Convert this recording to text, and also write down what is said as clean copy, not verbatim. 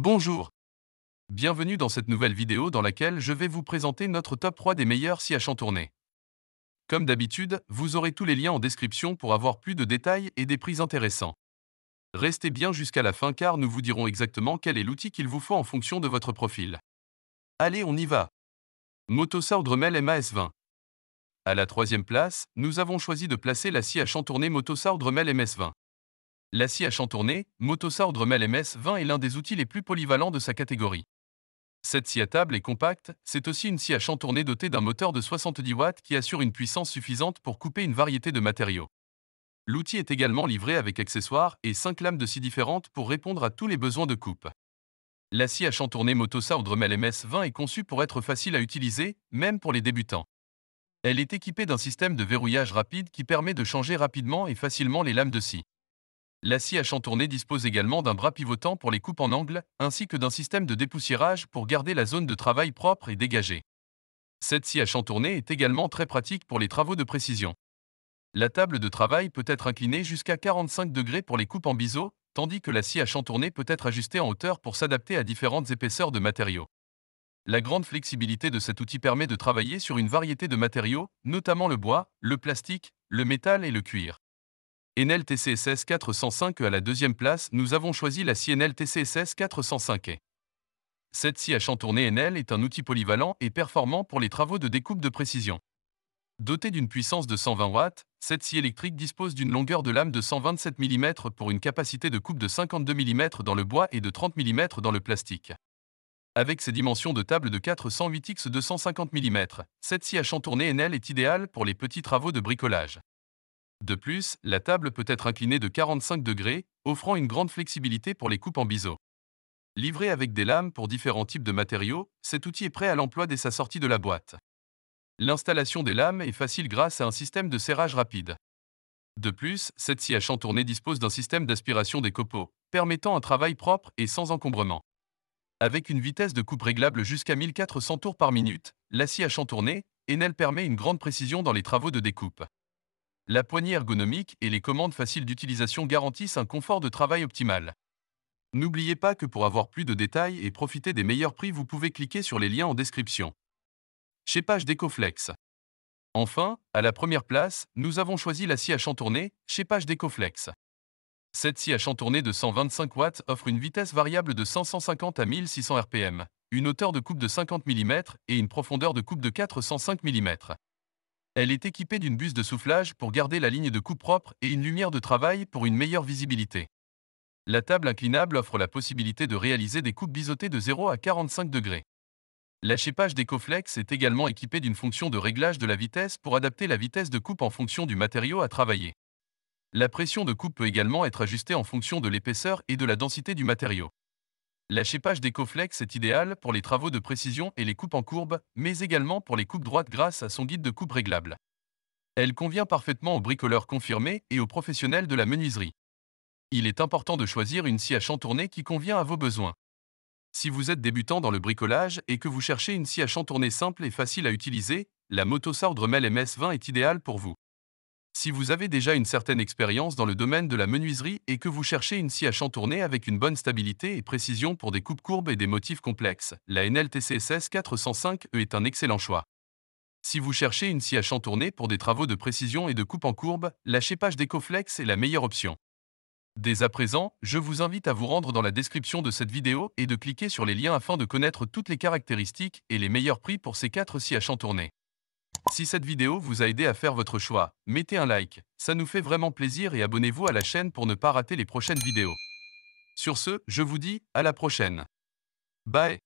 Bonjour, bienvenue dans cette nouvelle vidéo dans laquelle je vais vous présenter notre top 3 des meilleurs scies à chantourner. Comme d'habitude, vous aurez tous les liens en description pour avoir plus de détails et des prix intéressants. Restez bien jusqu'à la fin car nous vous dirons exactement quel est l'outil qu'il vous faut en fonction de votre profil. Allez, on y va. Motosaur Dremel MAS20. À la troisième place, nous avons choisi de placer la scie à chantourner Motosaur Dremel MS20. La scie à chantourner, Motosaur Dremel MS20 est l'un des outils les plus polyvalents de sa catégorie. Cette scie à table est compacte, c'est aussi une scie à chantourner dotée d'un moteur de 70 watts qui assure une puissance suffisante pour couper une variété de matériaux. L'outil est également livré avec accessoires et 5 lames de scie différentes pour répondre à tous les besoins de coupe. La scie à chantourner Motosaur Dremel MS20 est conçue pour être facile à utiliser, même pour les débutants. Elle est équipée d'un système de verrouillage rapide qui permet de changer rapidement et facilement les lames de scie. La scie à chantourner dispose également d'un bras pivotant pour les coupes en angle, ainsi que d'un système de dépoussiérage pour garder la zone de travail propre et dégagée. Cette scie à chantourner est également très pratique pour les travaux de précision. La table de travail peut être inclinée jusqu'à 45 degrés pour les coupes en biseau, tandis que la scie à chantourner peut être ajustée en hauteur pour s'adapter à différentes épaisseurs de matériaux. La grande flexibilité de cet outil permet de travailler sur une variété de matériaux, notamment le bois, le plastique, le métal et le cuir. Enel TCSS 405 à la deuxième place, nous avons choisi la scie Enel TCSS 405. Cette scie à chantourner Enel est un outil polyvalent et performant pour les travaux de découpe de précision. Dotée d'une puissance de 120 watts, cette scie électrique dispose d'une longueur de lame de 127 mm pour une capacité de coupe de 52 mm dans le bois et de 30 mm dans le plastique. Avec ses dimensions de table de 408 x 250 mm, cette scie à chantourner Enel est idéale pour les petits travaux de bricolage. De plus, la table peut être inclinée de 45 degrés, offrant une grande flexibilité pour les coupes en biseau. Livré avec des lames pour différents types de matériaux, cet outil est prêt à l'emploi dès sa sortie de la boîte. L'installation des lames est facile grâce à un système de serrage rapide. De plus, cette scie à chantourner dispose d'un système d'aspiration des copeaux, permettant un travail propre et sans encombrement. Avec une vitesse de coupe réglable jusqu'à 1400 tours par minute, la scie à chantourner, Enel permet une grande précision dans les travaux de découpe. La poignée ergonomique et les commandes faciles d'utilisation garantissent un confort de travail optimal. N'oubliez pas que pour avoir plus de détails et profiter des meilleurs prix, vous pouvez cliquer sur les liens en description. Chépage d'Ecoflex. Enfin, à la première place, nous avons choisi la scie à chantourner, Chépage d'Ecoflex. Cette scie à chantourner de 125 watts offre une vitesse variable de 550 à 1600 rpm, une hauteur de coupe de 50 mm et une profondeur de coupe de 405 mm. Elle est équipée d'une buse de soufflage pour garder la ligne de coupe propre et une lumière de travail pour une meilleure visibilité. La table inclinable offre la possibilité de réaliser des coupes biseautées de 0 à 45 degrés. L'achépage d'Ecoflex est également équipé d'une fonction de réglage de la vitesse pour adapter la vitesse de coupe en fonction du matériau à travailler. La pression de coupe peut également être ajustée en fonction de l'épaisseur et de la densité du matériau. L'achépage d'Ecoflex est idéal pour les travaux de précision et les coupes en courbe, mais également pour les coupes droites grâce à son guide de coupe réglable. Elle convient parfaitement aux bricoleurs confirmés et aux professionnels de la menuiserie. Il est important de choisir une scie à chantourner qui convient à vos besoins. Si vous êtes débutant dans le bricolage et que vous cherchez une scie à chantourner simple et facile à utiliser, la Motosaur Dremel MS20 est idéale pour vous. Si vous avez déjà une certaine expérience dans le domaine de la menuiserie et que vous cherchez une scie à chantourner avec une bonne stabilité et précision pour des coupes courbes et des motifs complexes, la NLTCSS 405E est un excellent choix. Si vous cherchez une scie à chantourner pour des travaux de précision et de coupe en courbe, la Chépage d'Ecoflex est la meilleure option. Dès à présent, je vous invite à vous rendre dans la description de cette vidéo et de cliquer sur les liens afin de connaître toutes les caractéristiques et les meilleurs prix pour ces 4 scies à chantourner. Si cette vidéo vous a aidé à faire votre choix, mettez un like, ça nous fait vraiment plaisir et abonnez-vous à la chaîne pour ne pas rater les prochaines vidéos. Sur ce, je vous dis à la prochaine. Bye.